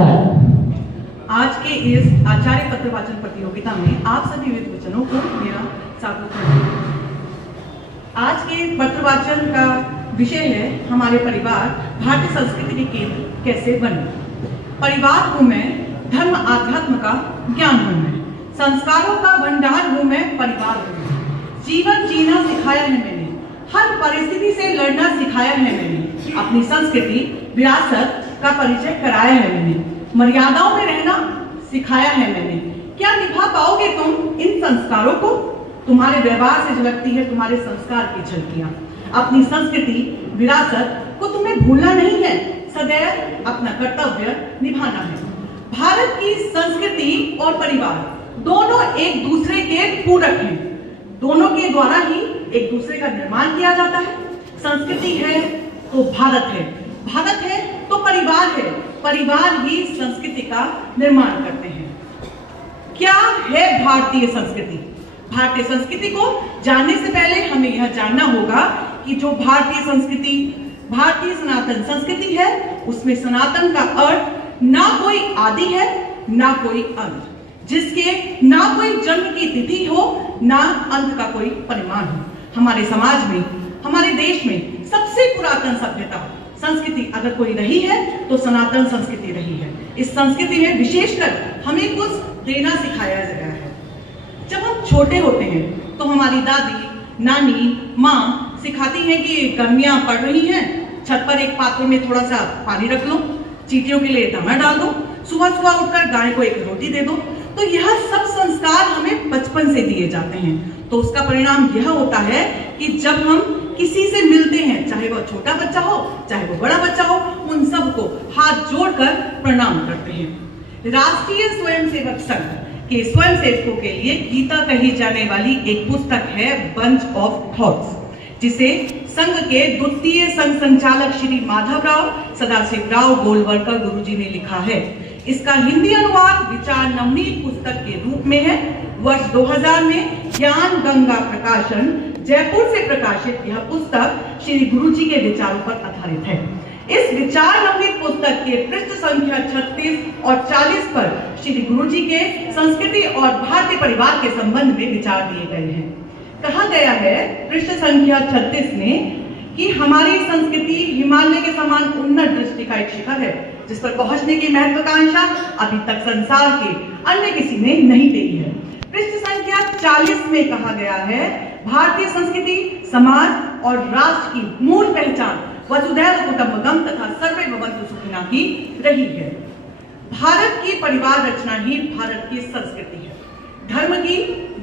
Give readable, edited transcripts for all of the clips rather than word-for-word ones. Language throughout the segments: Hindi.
स्टार्ट। आज के इस आचार्य पत्र वाचन प्रतियोगिता में आप सभी विद्वजनों को मेरा स्वागत है। आज के पत्र वाचन का विषय है हमारे परिवार भारतीय संस्कृति के केंद्र कैसे बने। परिवार हूँ मैं, धर्म आध्यात्म का ज्ञान हूँ मैं, संस्कारों का भंडार हूँ मैं, परिवार हूँ मैं। जीवन जीना सिखाया है मैंने, हर परिस्थिति से लड़ना सिखाया है मैंने, अपनी संस्कृति विरासत का परिचय कराया है मैंने, मर्यादाओं में रहना सिखाया है मैंने। क्या निभा पाओगे तुम इन संस्कारों को? तुम्हारे व्यवहार से झलकती है तुम्हारे संस्कार की झलकियां। अपनी संस्कृति विरासत को तुम्हें भूलना नहीं है, सदैव अपना कर्तव्य निभाना है। भारत की संस्कृति और परिवार दोनों एक दूसरे के पूरक हैं, दोनों के द्वारा ही एक दूसरे का निर्माण किया जाता है। संस्कृति है तो भारत है, भारत है तो परिवार है, परिवार ही संस्कृति का निर्माण करते हैं। क्या है भारतीय संस्कृति? भारतीय संस्कृति को जानने से पहले हमें यह जानना होगा कि जो भारतीय संस्कृति, भारतीय सनातन संस्कृति है, उसमें सनातन का अर्थ ना कोई आदि है ना कोई अंत, जिसके ना कोई जन्म की तिथि हो ना अंत का कोई परिमाण हो। हमारे समाज में, हमारे देश में सबसे पुरातन सभ्यता संस्कृति अगर कोई रही है तो सनातन संस्कृति रही है। इस संस्कृति में विशेषकर हमें कुछ देना सिखाया गया है। जब हम छोटे होते हैं तो हमारी दादी, नानी, माँ सिखाती हैं कि गर्मियां पड़ रही हैं, छत पर एक पात्र में थोड़ा सा पानी रख लो, चींटियों के लिए दाना डाल दो, सुबह सुबह उठकर गाय को एक रोटी दे दो। तो यह सब संस्कार हमें बचपन से दिए जाते हैं। तो उसका परिणाम यह होता है कि जब हम किसी से मिलते हैं, चाहे वह छोटा बच्चा हो चाहे वो बड़ा बच्चा हो, उन सबको हाथ जोड़कर प्रणाम करते हैं। राष्ट्रीय स्वयंसेवक संघ के स्वयंसेवकों के लिए गीता कही जाने वाली एक पुस्तक है बंच ऑफ थॉट्स, जिसे संघ के द्वितीय संघ संचालक श्री माधवराव सदाशिवराव गोलवलकर गुरुजी ने लिखा है। इसका हिंदी अनुवाद विचार नवनीत पुस्तक के रूप में है। वर्ष 2000 में ज्ञान गंगा प्रकाशन जयपुर से प्रकाशित यह पुस्तक श्री गुरुजी के विचारों पर आधारित है। इस विचार नवनीत पुस्तक के पृष्ठ संख्या 36 और 40 पर श्री गुरुजी के संस्कृति और भारतीय परिवार के संबंध में विचार दिए गए हैं। कहा गया है पृष्ठ संख्या 36 में कि हमारी संस्कृति हिमालय के समान उन्नत दृष्टि का एक शिखर है, जिस पर पहुंचने की महत्वाकांक्षा अभी तक संसार के अन्य किसी ने नहीं देखी है। पृष्ठ संख्या 40 में कहा गया है भारतीय संस्कृति समाज और राष्ट्र की मूल पहचान वसुधैव कुटुंबकम तथा सर्वे भवन्तु सुखिनः की रही है। भारत की परिवार रचना ही भारत की संस्कृति है। धर्म की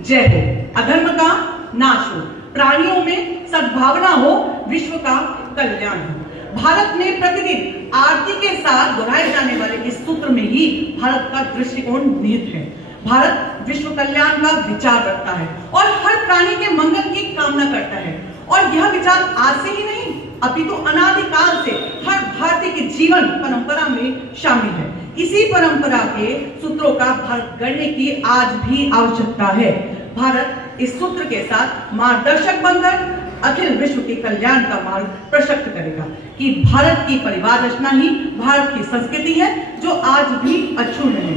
जय हो, अधर्म का नाश हो, प्राणियों में सद्भावना हो, विश्व का कल्याण हो। भारत में प्रतिदिन आरती के साथ दोहराए जाने वाले इस सूत्र में ही भारत का दृष्टिकोण निहित है। भारत विश्व कल्याण का विचार रखता है और हर प्राणी के मंगल की कामना करता है। और यह विचार आज से ही नहीं, अभी तो अनादिकाल से हर भारतीय के जीवन परंपरा में शामिल है। इसी परंपरा के सूत्रों का भारत गढ़ने की आज भी आवश्यकता है। भारत इस सूत्र के साथ मार्गदर्शक बनकर अखिल विश्व के कल्याण का मार्ग प्रशस्त करेगा कि भारत की परिवार रचना ही भारत की संस्कृति है, जो आज भी अक्षुण्ण है।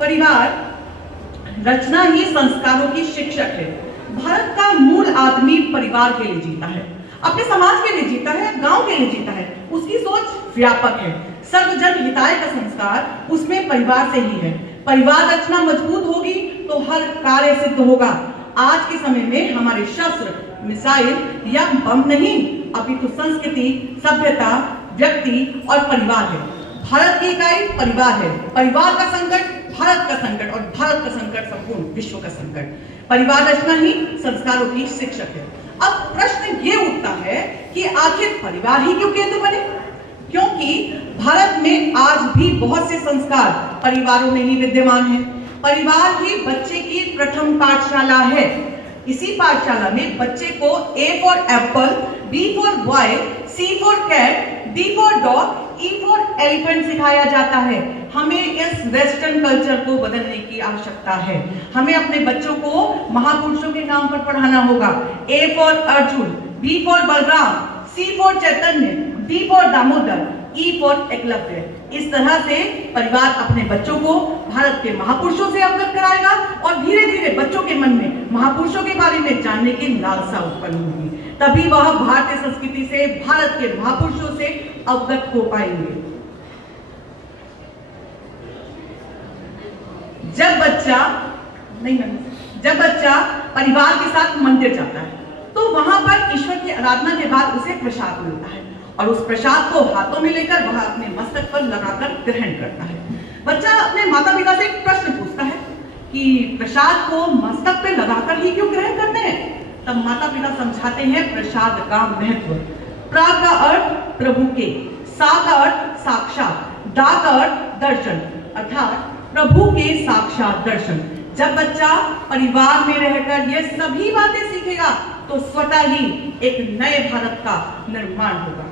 परिवार रचना ही संस्कारों की शिक्षक है। भारत का मूल आदमी परिवार के लिए जीता है, अपने समाज के लिए जीता है, गांव के लिए जीता है। उसकी सोच व्यापक है। सर्वजन हिताय का संस्कार उसमें परिवार से ही है। परिवार रचना मजबूत होगी तो हर कार्य सिद्ध होगा। आज के समय में हमारे शस्त्र, मिसाइल या बम नहीं, अपितु संस्कृति, सभ्यता, व्यक्ति और परिवार है। भारत की इकाई परिवार है। परिवार का संकट भारत का संकट और भारत का संकट संपूर्ण विश्व का संकट। परिवार रचना ही संस्कारों की शिक्षक है। अब प्रश्न ये उठता है कि आखिर परिवार ही क्यों केंद्र बने? क्योंकि भारत में आज भी बहुत से संस्कार परिवारों में ही विद्यमान है। परिवार ही बच्चे की प्रथम पाठशाला है। इसी पाठशाला में बच्चे को A for apple, B for boy, C for cat, D for dog, E for elephant सिखाया जाता है। हमें इस वेस्टर्न कल्चर को बदलने की आवश्यकता है। हमें अपने बच्चों को महापुरुषों के नाम पर पढ़ाना होगा। A for Arjun, B for Balram, C for Chaitanya, D for Damodar, E for Eklavya. इस तरह से परिवार अपने बच्चों को भारत के महापुरुषों से अवगत कराएगा और धीरे धीरे बच्चों के मन में महापुरुषों के बारे में जानने की लालसा उत्पन्न होगी। तभी वह भारतीय संस्कृति से, भारत के महापुरुषों से अवगत हो पाएंगे। जब बच्चा परिवार के साथ मंदिर जाता है तो वहां पर ईश्वर की आराधना के बाद उसे प्रसाद मिलता है और उस प्रसाद को हाथों में लेकर वह अपने मस्तक पर लगाकर ग्रहण करता है। बच्चा अपने माता पिता से एक प्रश्न पूछता है कि प्रसाद को मस्तक पे लगाकर ही क्यों ग्रहण करते हैं? तब माता पिता समझाते हैं प्रसाद का महत्व। प्रा का अर्थ प्रभु के, सा का अर्थ साक्षात, दा का अर्थ दर्शन, अर्थात प्रभु के साक्षात दर्शन। जब बच्चा परिवार में रहकर ये सभी बातें सीखेगा तो स्वतः ही एक नए भारत का निर्माण होगा।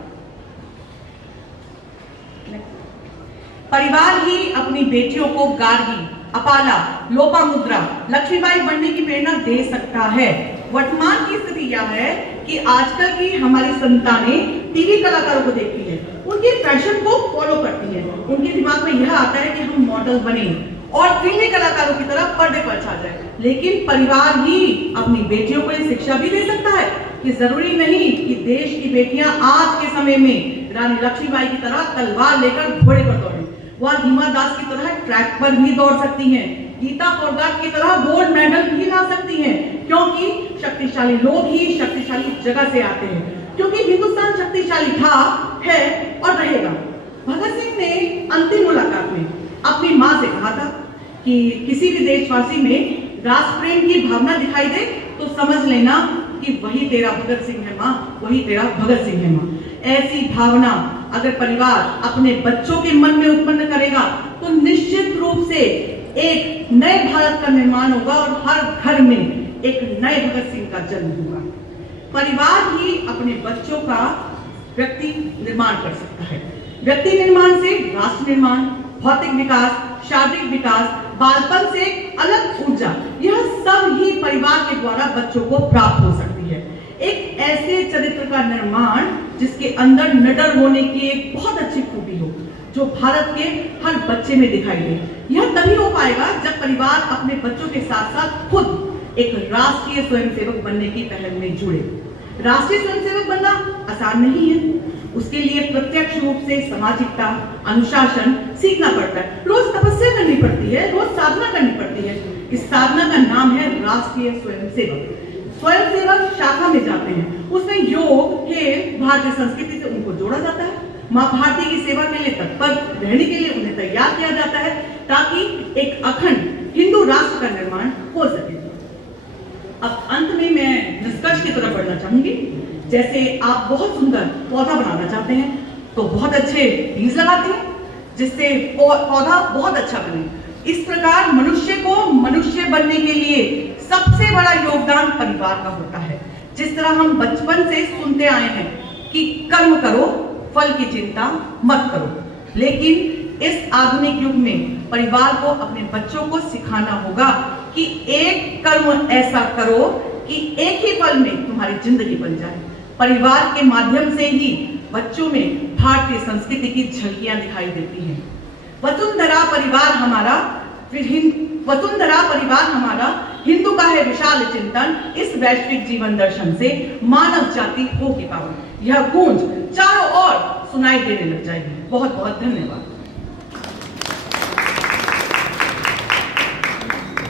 परिवार ही अपनी बेटियों को गार्गी, अपाला, लोपामुद्रा, लक्ष्मीबाई बनने की प्रेरणा दे सकता है। वर्तमान की स्थिति यह है कि आजकल की हमारी संतानें टीवी कलाकारों को देखती है, उनके फैशन को फॉलो करती है, उनके दिमाग में यह आता है कि हम मॉडल बने और फिल्मी कलाकारों की तरह पर्दे पर छा जाए। लेकिन परिवार ही अपनी बेटियों को ये शिक्षा भी दे सकता है कि जरूरी नहीं कि देश की बेटियां आज के समय में रानी लक्ष्मीबाई की तरह तलवार लेकर घोड़े पर दौड़े, वह हिमा दास की तरह ट्रैक पर भी दौड़ सकती हैं, गीता फोगाट की तरह गोल्ड मेडल भी ला सकती हैं, क्योंकि शक्तिशाली लोग ही शक्तिशाली जगह से आते हैं, क्योंकि हिंदुस्तान शक्तिशाली था, है और रहेगा। भगत सिंह ने अंतिम मुलाकात में अपनी मां से कहा था कि किसी भी देशवासी में राष्ट्र प्रेम की भावना दिखाई दे तो समझ लेना कि वही तेरा भगत सिंह है मां, वही तेरा भगत सिंह है मां। ऐसी भावना अगर परिवार अपने बच्चों के मन में उत्पन्न करेगा तो निश्चित रूप से एक नए भारत का निर्माण होगा और हर घर में एक नए भगत सिंह का जन्म होगा। परिवार ही अपने बच्चों का व्यक्ति निर्माण कर सकता है। व्यक्ति निर्माण से राष्ट्र निर्माण, भौतिक विकास, शारीरिक विकास, बालपन से अलग ऊर्जा, यह सब ही परिवार के द्वारा बच्चों को प्राप्त हो सकती है। एक ऐसे चरित्र का निर्माण जिसके अंदर निडर होने की एक बहुत अच्छी खूबी हो, जो भारत के हर बच्चे में दिखाई दे। यह तभी हो पाएगा जब परिवार अपने बच्चों के साथ साथ खुद एक राष्ट्रीय स्वयंसेवक बनने की पहल में जुड़े। राष्ट्रीय स्वयंसेवक बनना आसान नहीं है, उसके लिए प्रत्यक्ष रूप से सामाजिकता, अनुशासन सीखना पड़ता है, रोज तपस्या करनी पड़ती है, रोज साधना करनी पड़ती है। इस साधना का नाम है राष्ट्रीय स्वयंसेवक। स्वयंसेवक शाखा में जाते हैं, उसमें योग, खेल, भारतीय संस्कृति से उनको जोड़ा जाता है। मां भारती की सेवा के लिए तत्पर रहने के लिए उन्हें तैयार किया जाता है ताकि एक अखंड हिंदू राष्ट्र का निर्माण हो सके। अब अंत में मैं निष्कर्ष की तरफ बढ़ना चाहूंगी। जैसे आप बहुत सुंदर पौधा बनाना चाहते हैं तो बहुत अच्छे बीज लगाते हैं जिससे पौधा बहुत अच्छा बने। इस प्रकार मनुष्य को मनुष्य बनने के लिए सबसे बड़ा योगदान परिवार का होता है। जिस तरह हम बचपन से सुनते आए हैं कि कर्म करो, फल की चिंता मत करो, लेकिन इस आधुनिक युग में परिवार को अपने बच्चों को सिखाना होगा कि एक कर्म ऐसा करो कि एक ही पल में तुम्हारी जिंदगी बन जाए। परिवार के माध्यम से ही बच्चों में भारतीय संस्कृति की झलकियां दिखाई देती हैं। वसुंधरा परिवार हमारा हिंदू का है विशाल चिंतन, इस वैश्विक जीवन दर्शन से मानव जाति होगी पावन। यह गूंज चारों ओर सुनाई देने लग जाएगी। बहुत बहुत धन्यवाद।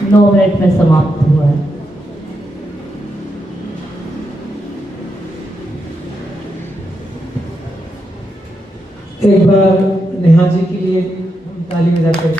9 मिनट में समाप्त हुआ है। एक बार नेहा जी के लिए हम ताली बजाकर